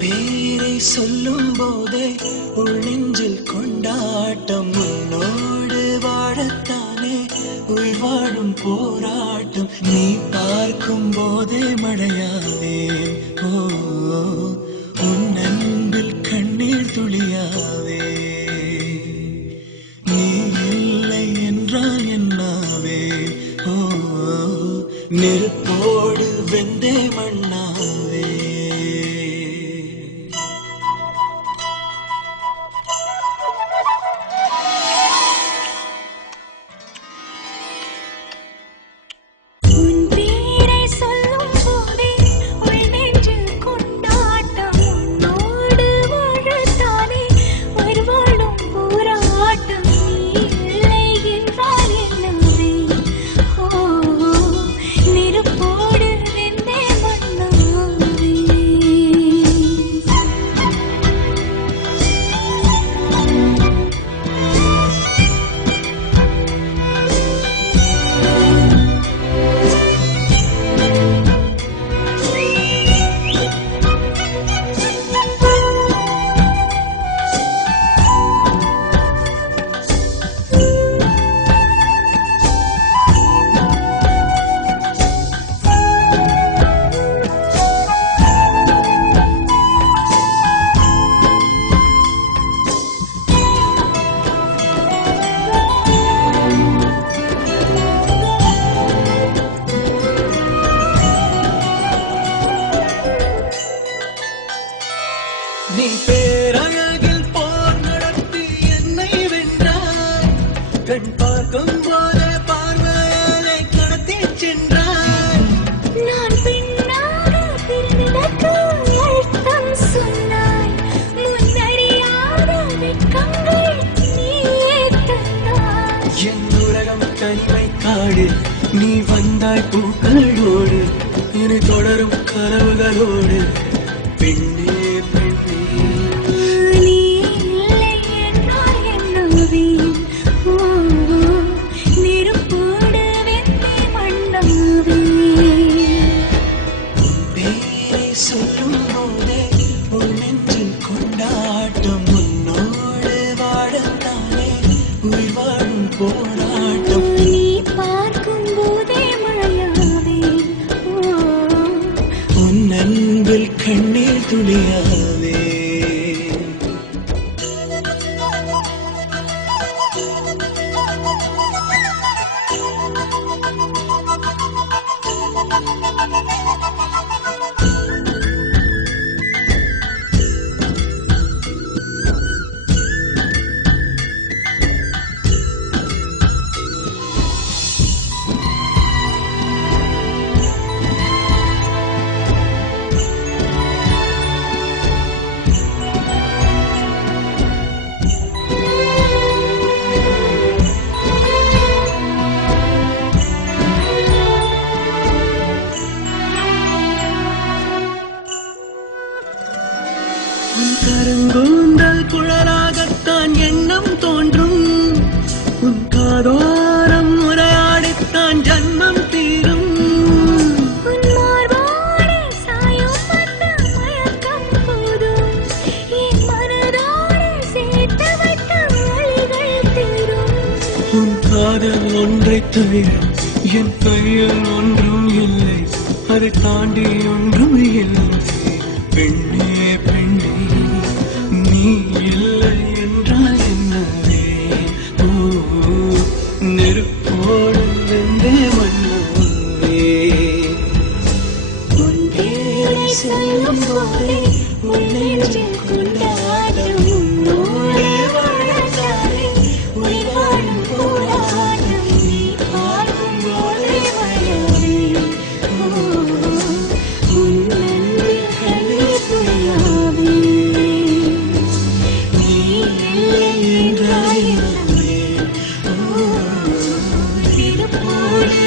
பேரை சொல்லும் போதே உள்ளெஞ்சில் கொண்டாட்டம் உன்னோடு வாழத்தானே உயிர் வாழும் போராட்டம் நீ பார்க்கும் போதே மழையாவேன் ஓ உன் அன்பில் கண்ணீர் துளியாவே நீ இல்லை என்றால் என்னாவே ஓ நெருப்போடு வெந்தே மண்ணாவே நீ பேரழகில் போர் நடத்தி என்னை வென்றாய் கண் பார்க்கும் போது பார்வையாலே கடத்தி சென்றாய் நான் பெண்ணாக பிறந்ததற்கு அர்த்தம் சொன்னாய் முன்னறியாத வெட்கங்கள் நீயே தந்தாய் என் உலகம் தனிமை காடு நீ வந்தாய் பூக்களோடு இனி தொடரும் கனவுகளோடு பெண்ணே சொல்லும் போதே உள்ளெஞ்சில் கொண்டாட்டம் உன்னோடு வாழத்தானே உயிர் வாழும் போராட்டம் நீ பார்க்கும் போதே மழையாவே உன் அன்பில் கண்ணீர் துளியாவே கருங்கூந்தல் குழலாகத்தான் எண்ணம் தோன்றும் உன் காதோரம் உரையாடித்தான் ஜன்மம் தீரும் உன் மார்போடு சாயும் வந்த மயக்கம் போதும் என் மனதோடு சேர்த்து வைத்த வலிகள் தீரும் உன் காதல் ஒன்றைத் தவிர என் கையில் ஒன்றும் இல்லை அதை தாண்டி ஒன்றும் இல்லை பெண்ணே பெண்ணே நீ இல்லை என்றால் என்னவே ஓ நெருப்போடு வெந்தே மண்ணாவே உன் பேரை சொல்லும் போதே உள்ளெஞ்சில் கொண்டாட்டம் உன்னோடு வாழத்தானே உயிர் வாழும் போராட்டம் நீ பார்க்கும் போதே மழையாவே உன் அன்பில் கண்ணீர் துளியாவே நீ இல்லை என்றால் என்னவே திருப்போடு